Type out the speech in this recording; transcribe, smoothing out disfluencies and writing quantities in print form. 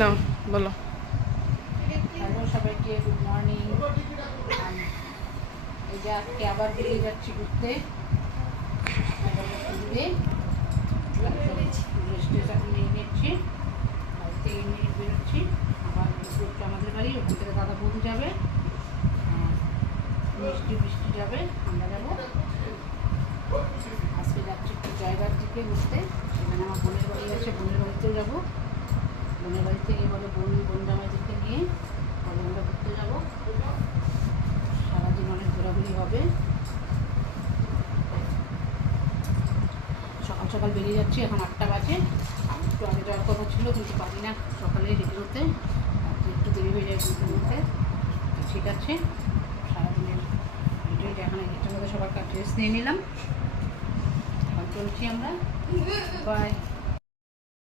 না বলো। হ্যালো সবাইকে, গুড মর্নিং। এই যে আজকে আবার বেরিয়ে যাচ্ছি ঘুরতে। নিয়ে নিচ্ছি, বাড়ি থেকে নিয়ে বেরোচ্ছি। আবার আমাদের বাড়ি, ওখান থেকে দাদা বৌদি যাবে, বৃষ্টি যাবে, আমরা যাবো। আজকে যাচ্ছি একটু জায়গার দিকে ঘুরতে। সেখানে আমার বোনের বাড়ি আছে, বোনের বাড়িতেও যাবো। বোনের বাড়ি থেকে এবারে বোন জামাইদেরকে নিয়ে পরে আমরা ঘুরতে যাবো। সারাদিন অনেক ঘোরাঘুরি হবে। সকাল সকাল বেরিয়ে যাচ্ছি, এখন 8টা বাজে। আমি একটু আগে যাওয়ার কথা ছিল, কিন্তু পারি না সকালে রেডি হতে, একটু দেরি হয়ে যায় ঘুরতে ঘুরতে। ঠিক আছে, সারাদিনের ভিডিও দেখানো যেটার মধ্যে সবার কাছে ড্রেস নিয়ে নিলাম। এখন চলছি আমরা, বাই।